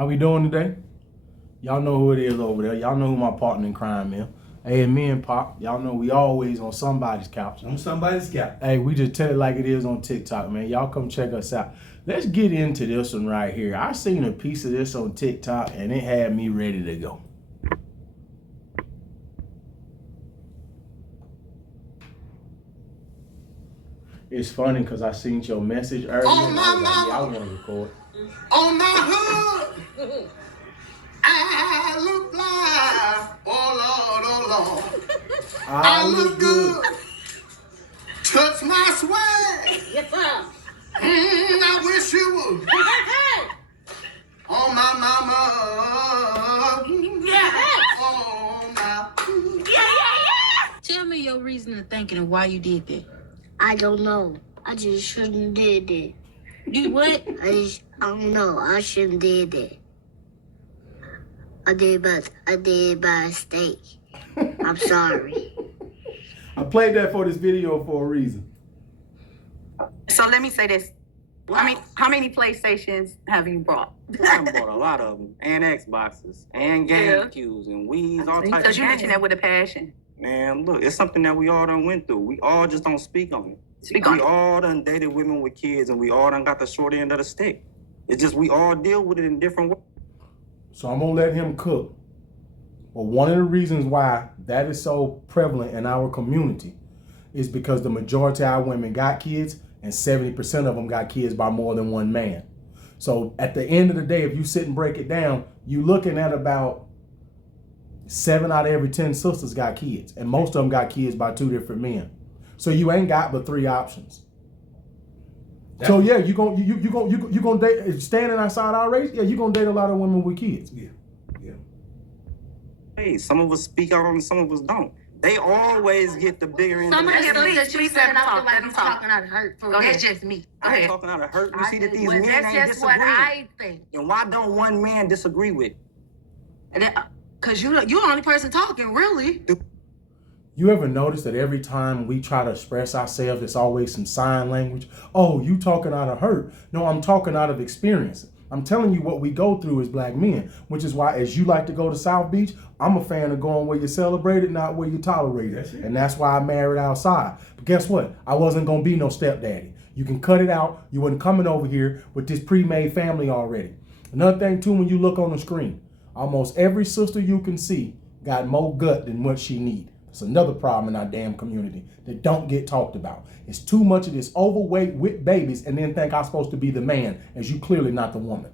How we doing today? Y'all know who it is over there. Y'all know who my partner in crime is. Hey, and me and Pop, y'all know we always on somebody's couch. On somebody's couch. Hey, we just tell it like it is on TikTok, man. Y'all come check us out. Let's get into this one right here. I seen a piece of this on TikTok and it had me ready to go. It's funny because I seen your message earlier. Oh, my and I was like, yeah, I mama. want to record. On my hood, I look fly. Oh Lord, I look good. Touch my swag. Yes, sir. I wish you would. On my mama. On my. Tell me your reason of thinking and why you did that. I don't know. I just shouldn't did that. You what? I don't know. I shouldn't did that. I did by mistake. I'm sorry. I played that for this video for a reason. So let me say this. How many PlayStations have you brought? I bought a lot of them, and Xboxes, and GameCubes, and Wii's, all types of Because you mentioned games. that with a passion. Man, look, it's something that we all done went through. We all just don't speak on it. We all done dated women with kids, and we all done got the short end of the stick. It's just we all deal with it in different ways. So I'm going to let him cook. But one of the reasons why that is so prevalent in our community is because the majority of our women got kids and 70% of them got kids by more than one man. So at the end of the day, if you sit and break it down, you're looking at about 7 out of every 10 sisters got kids, and most of them got kids by 2 different men. So you ain't got but 3 options. So yeah, you gonna date standing outside our race. Yeah, you gonna date a lot of women with kids. Yeah. Hey, some of us speak out on it, some of us don't. They always get the bigger end of Some the of the stick. stuff that you please said, let him I feel talk, like let I'm him talk. talking out of hurt. For Go that's ahead. just me. I ain't talking out of hurt. You see that these men That's ain't just what disagreeing. I think. And why don't one man disagree with? Because you're the only person talking, really. You ever notice that every time we try to express ourselves, it's always some sign language? Oh, you talking out of hurt. No, I'm talking out of experience. I'm telling you what we go through as black men, which is why as you like to go to South Beach, I'm a fan of going where you celebrate it, not where you tolerate it. And that's why I married outside. But guess what? I wasn't going to be no stepdaddy. You can cut it out. You wasn't coming over here with this pre-made family already. Another thing too, when you look on the screen, almost every sister you can see got more gut than what she need. It's another problem in our damn community that don't get talked about. It's too much of this overweight with babies and then think I'm supposed to be the man, as you clearly not the woman.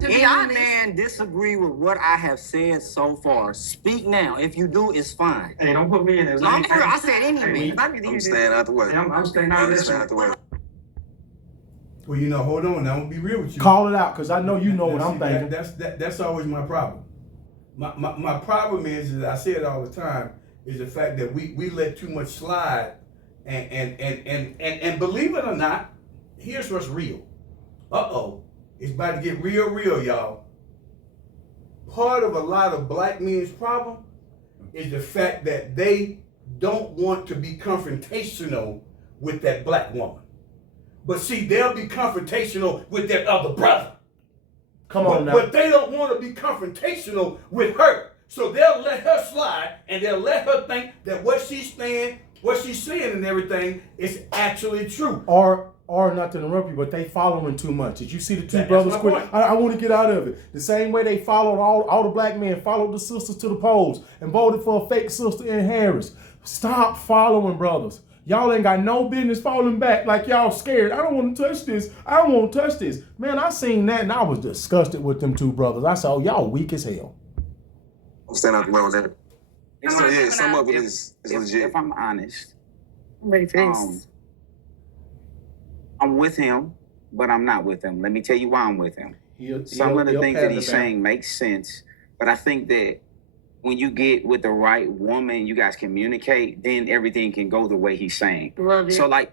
To be Any honest, man disagree with what I have said so far, speak now. If you do, it's fine. Hey, don't put me in there. No, I'm sure I said any Hey, man. I'm staying out the way. I'm staying out of this Staying out the way. Well, hold on. Now, I'm gonna be real with you. Call it out, because I know you know what I'm thinking. That's always my problem. My problem is I say it all the time, is the fact that we let too much slide, and believe it or not, here's what's real. It's about to get real, y'all. Part of a lot of black men's problem is the fact that they don't want to be confrontational with that black woman. But see, they'll be confrontational with their other brother. Come on now. But they don't want to be confrontational with her. So they'll let her slide and they'll let her think that what she's saying and everything is actually true. Or not to interrupt you, but they following too much. Did you see the two That's brothers my quit? point. I want to get out of it. The same way they followed all the black men, followed the sisters to the polls and voted for a fake sister in Harris. Stop following brothers. Y'all ain't got no business falling back like y'all scared. I don't want to touch this. I don't want to touch this. Man, I seen that and I was disgusted with them two brothers. I said, oh, y'all weak as hell. I'm staying out the way with that. So yeah, some of it is legit. If I'm honest, I'm ready for this. I'm with him, but I'm not with him. Let me tell you why I'm with him. Some of the things that he's saying make sense, but I think that when you get with the right woman, you guys communicate, then everything can go the way he's saying. Love it. So like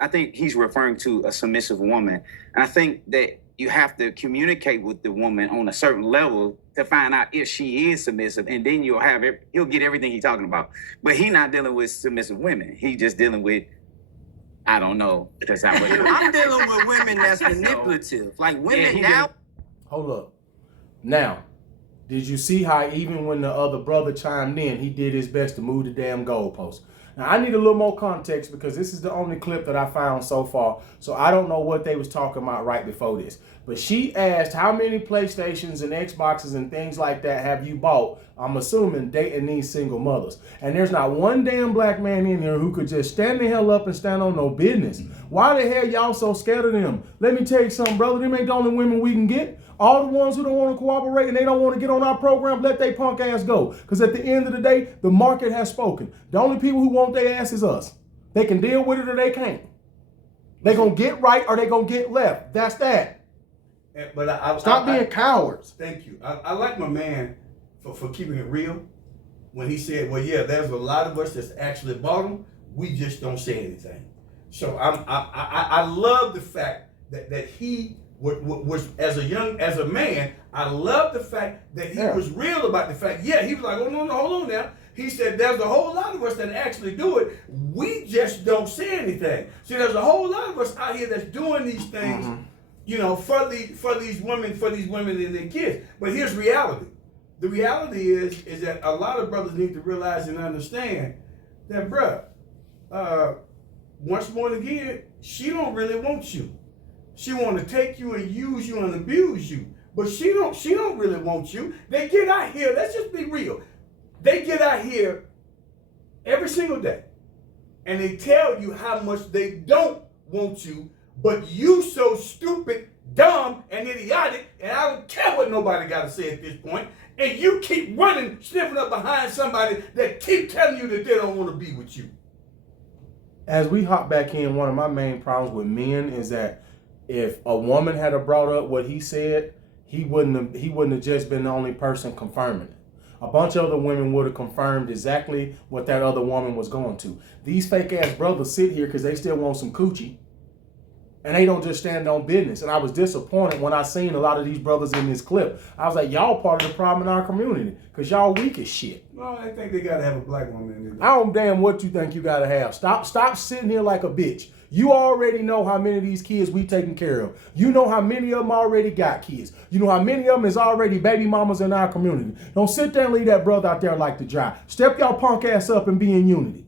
I think he's referring to a submissive woman. And I think that you have to communicate with the woman on a certain level to find out if she is submissive, and then he'll get everything he's talking about. But he's not dealing with submissive women. He's just dealing with, I don't know. That's not what I'm dealing with women that's manipulative. Like women now, Hold up. Now, did you see how even when the other brother chimed in, he did his best to move the damn goalpost? Now, I need a little more context because this is the only clip that I found so far, so I don't know what they was talking about right before this. But she asked, how many PlayStations and Xboxes and things like that have you bought? I'm assuming dating these single mothers. And there's not one damn black man in here who could just stand the hell up and stand on no business. Why the hell y'all so scared of them? Let me tell you something, brother. Them ain't the only women we can get. All the ones who don't want to cooperate and they don't want to get on our program, let they punk ass go. Because at the end of the day, the market has spoken. The only people who want their ass is us. They can deal with it or they can't. They gonna get right or they gonna get left. That's that. But Stop being cowards. Thank you. I like my man for keeping it real when he said, well, yeah, there's a lot of us that's actually bought them. We just don't say anything. So I love the fact that he was as a man. I love the fact that he was real about the fact. Yeah, he was like, oh no, hold on now. He said there's a whole lot of us that actually do it. We just don't say anything. See, there's a whole lot of us out here that's doing these things, you know, for these women and their kids. But here's reality. The reality is that a lot of brothers need to realize and understand that, bruh, once more again, she don't really want you. She want to take you and use you and abuse you. But she don't really want you. They get out here, let's just be real. They get out here every single day and they tell you how much they don't want you, but you so stupid, dumb, and idiotic, and I don't care what nobody got to say at this point, and you keep running, sniffing up behind somebody that keep telling you that they don't want to be with you. As we hop back in, one of my main problems with men is that if a woman had brought up what he said, he wouldn't have just been the only person confirming it. A bunch of other women would have confirmed exactly what that other woman was going to. These fake ass brothers sit here because they still want some coochie. And they don't just stand on business. And I was disappointed when I seen a lot of these brothers in this clip. I was like, y'all part of the problem in our community. Because y'all weak as shit. Well, I think they got to have a black woman in there. I don't damn what you think you got to have. Stop sitting here like a bitch. You already know how many of these kids we taking care of. You know how many of them already got kids. You know how many of them is already baby mamas in our community. Don't sit there and leave that brother out there like to dry. Step y'all punk ass up and be in unity.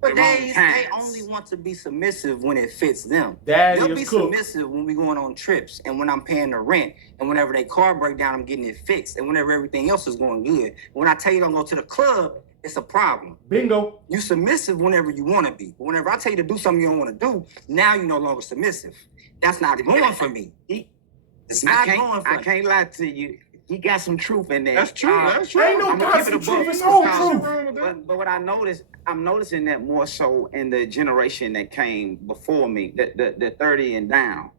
Nowadays, they only want to be submissive when it fits them. They'll be submissive when we going on trips and when I'm paying the rent and whenever their car break down, I'm getting it fixed and whenever everything else is going good. When I tell you don't go to the club, it's a problem. Bingo. You submissive whenever you want to be. But whenever I tell you to do something you don't want to do, now you're no longer submissive. That's not going for me. It's not going for me. I can't lie to you. He got some truth in there. That's true. That's true. Ain't no gossip truth. It's all truth. But what I'm noticing that more so in the generation that came before me, the 30 and down.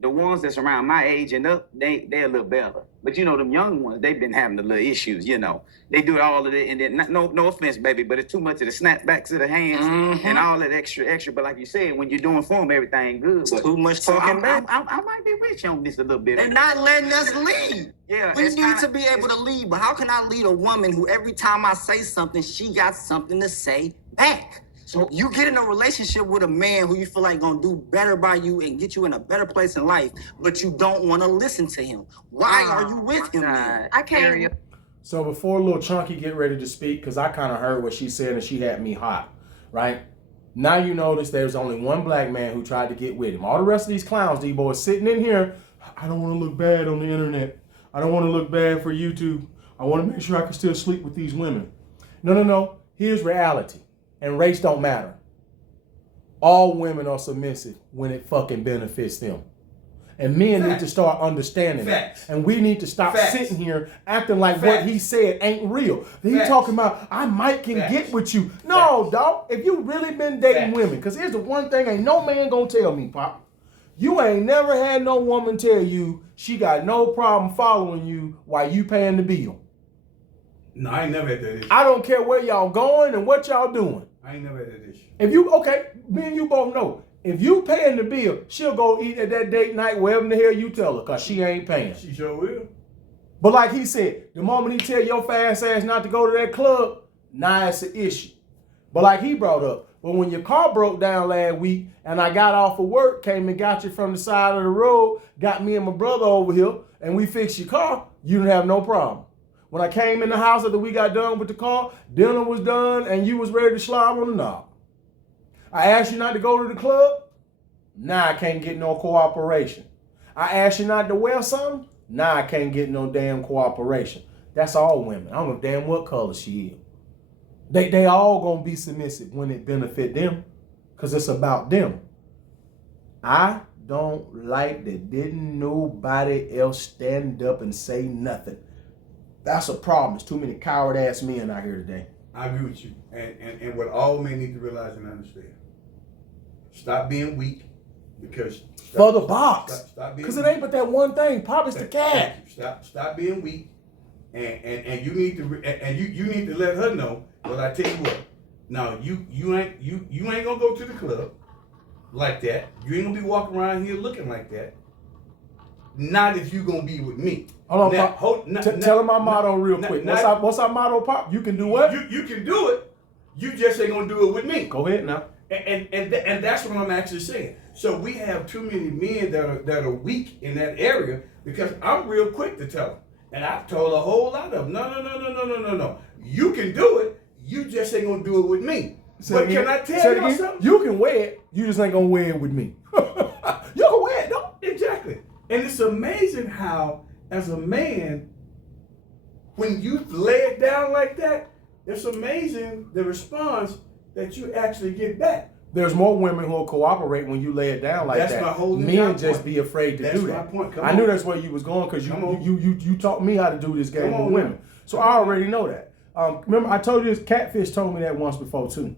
The ones that's around my age and up, they're a little better. But you know, them young ones, they've been having the little issues, you know. They do all of it, and then no offense, baby, but it's too much of the snapbacks of the hands and all that extra. But like you said, when you're doing for them, everything good. But too much talking back. I might be with you on this a little bit. They're not letting us lead. Yeah, we need to be able to lead. But how can I lead a woman who every time I say something, she got something to say back? So you get in a relationship with a man who you feel like gonna do better by you and get you in a better place in life, but you don't want to listen to him. Why are you with him then? I can't. So before little Chunky get ready to speak, because I kind of heard what she said and she had me hot, right? Now you notice there's only one black man who tried to get with him. All the rest of these clowns, these boys sitting in here, I don't want to look bad on the internet. I don't want to look bad for YouTube. I want to make sure I can still sleep with these women. No. Here's reality. And race don't matter. All women are submissive when it fucking benefits them. And men need to start understanding that. And we need to stop sitting here acting like what he said ain't real. He talking about, I might can get with you. No, dog. If you really been dating women, because here's the one thing ain't no man gonna tell me, Pop. You ain't never had no woman tell you she got no problem following you while you paying the bill. No, I ain't never had that issue. I don't care where y'all going and what y'all doing. I ain't never had that issue. If you, me and you both know, if you paying the bill, she'll go eat at that date night wherever the hell you tell her, because she ain't paying. She sure will. But like he said, the moment he tell your fast ass not to go to that club, now it's an issue. But like he brought up, but when your car broke down last week and I got off of work, came and got you from the side of the road, got me and my brother over here, and we fixed your car, you didn't have no problem. When I came in the house after we got done with the car, dinner was done, and you was ready to slide on the knob. I asked you not to go to the club. Now I can't get no cooperation. I asked you not to wear something. Now I can't get no damn cooperation. That's all women. I don't give a damn what color she is. They all gonna be submissive when it benefit them, because it's about them. I don't like that didn't nobody else stand up and say nothing. That's a problem. There's too many coward ass men out here today. I agree with you. And what all men need to realize and understand. Stop being weak, because for the box. Stop being because it ain't but that one thing. Pop is the cat. Stop being weak. And you need to you need to let her know. Well, I tell you what. Now you ain't gonna go to the club like that. You ain't gonna be walking around here looking like that. Not if you gonna be with me. Hold on, Pop. Tell him my motto real quick. What's our motto, Pop? You can do what? You can do it. You just ain't gonna do it with me. Go ahead now. And that's what I'm actually saying. So we have too many men that are weak in that area, because I'm real quick to tell them. And I've told a whole lot of them, no. You can do it. You just ain't gonna do it with me. But can I tell you something? You can wear it. You just ain't gonna wear it with me. You can wear it, though. Exactly. And it's amazing how, as a man, when you lay it down like that, it's amazing the response that you actually get back. There's more women who will cooperate when you lay it down like that. That's my whole Men just point. Be afraid to that's do that. My point. I knew that's where you was going, because you taught me how to do this game with women. So I already know that. Remember, I told you this. Catfish told me that once before too.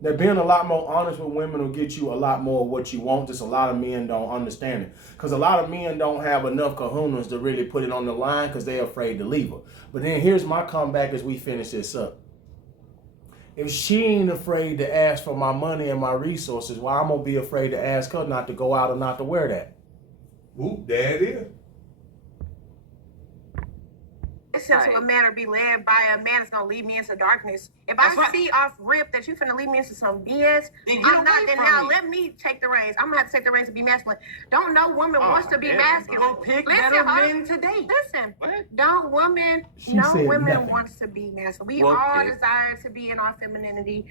That being a lot more honest with women will get you a lot more of what you want. Just a lot of men don't understand it, because a lot of men don't have enough kahunas to really put it on the line, because they're afraid to leave her. But then here's my comeback as we finish this up. If she ain't afraid to ask for my money and my resources, why I'm gonna be afraid to ask her not to go out or not to wear that? Ooh, there it is. Listen to a man or be led by a man that's gonna lead me into darkness. If I see off rip that you finna lead me into some BS, let me take the reins. I'm gonna have to take the reins to be masculine. Don't no woman wants to be masculine. Go pick better men today. Listen, What? no woman wants to be masculine. We all desire to be in our femininity.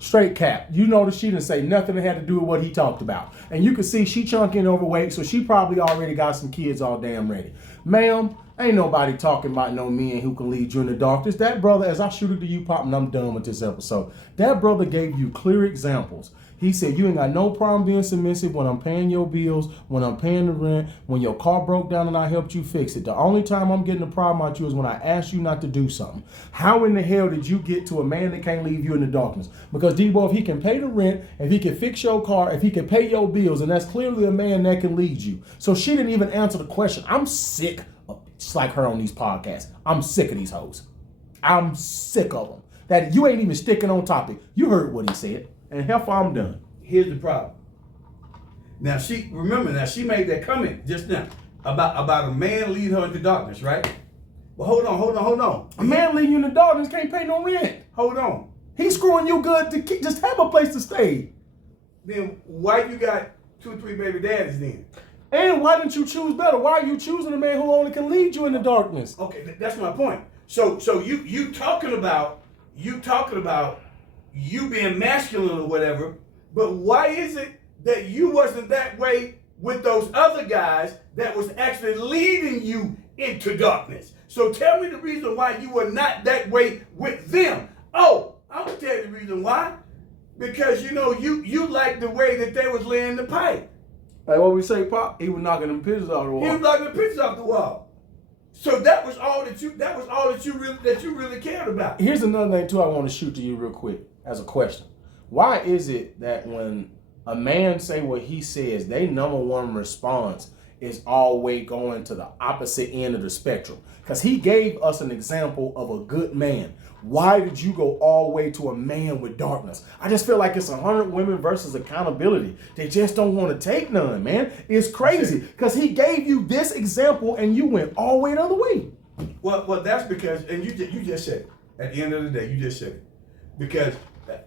Straight cap. You notice she didn't say nothing that had to do with what he talked about. And you can see she chunky and overweight, so she probably already got some kids all damn ready. Ma'am, ain't nobody talking about no men who can lead you in the darkness. That brother, as I shoot it to you, Pop, and I'm done with this episode. That brother gave you clear examples. He said, you ain't got no problem being submissive when I'm paying your bills, when I'm paying the rent, when your car broke down and I helped you fix it. The only time I'm getting a problem out you is when I ask you not to do something. How in the hell did you get to a man that can't leave you in the darkness? Because Debo, if he can pay the rent, if he can fix your car, if he can pay your bills, and that's clearly a man that can lead you. So she didn't even answer the question. I'm sick of it's like her on these podcasts. I'm sick of these hoes. I'm sick of them. That you ain't even sticking on topic. You heard what he said. And hell, I'm done. Here's the problem. Now she made that comment just now about a man leading her into darkness, right? Well, hold on. A man leading you in the darkness can't pay no rent. Hold on. He's screwing you good to just have a place to stay. Then why you got 2 or 3 baby daddies then? And why didn't you choose better? Why are you choosing a man who only can lead you in the darkness? Okay, that's my point. So you talking about you being masculine or whatever, but why is it that you wasn't that way with those other guys that was actually leading you into darkness? So tell me the reason why you were not that way with them. Oh, I'll tell you the reason why. Because you like the way that they was laying the pipe. Like what we say, Pop, he was knocking them pictures off the wall. He was knocking the pictures off the wall. So that was all that you really cared about. Here's another thing too I want to shoot to you real quick as a question. Why is it that when a man say what he says, they number one response is always going to the opposite end of the spectrum? Because he gave us an example of a good man. Why did you go all the way to a man with darkness? I just feel like it's 100 women versus accountability. They just don't want to take none, man. It's crazy because he gave you this example and you went all the way the other way. Well, that's because, and you just said it. At the end of the day, you just said it. because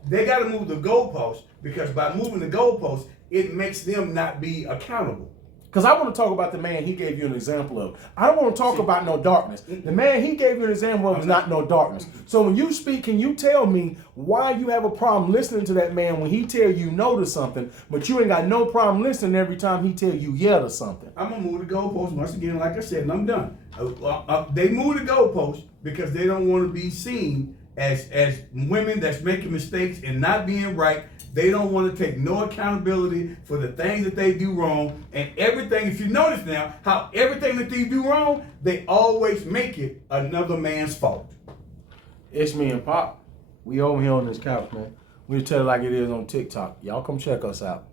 they got to move the goalposts, because by moving the goalposts, it makes them not be accountable. Because I want to talk about the man he gave you an example of. I don't want to talk about no darkness. The man he gave you an example of is not no darkness. So when you speak, can you tell me why you have a problem listening to that man when he tell you no to something, but you ain't got no problem listening every time he tell you yeah to something? I'm going to move the goalposts once again, like I said, and I'm done. They move the goalposts because they don't want to be seen as women that's making mistakes and not being right. They don't want to take no accountability for the things that they do wrong. And everything, if you notice now, how everything that they do wrong, they always make it another man's fault. It's me and Pop. We over here on this couch, man. We tell it like it is on TikTok. Y'all come check us out.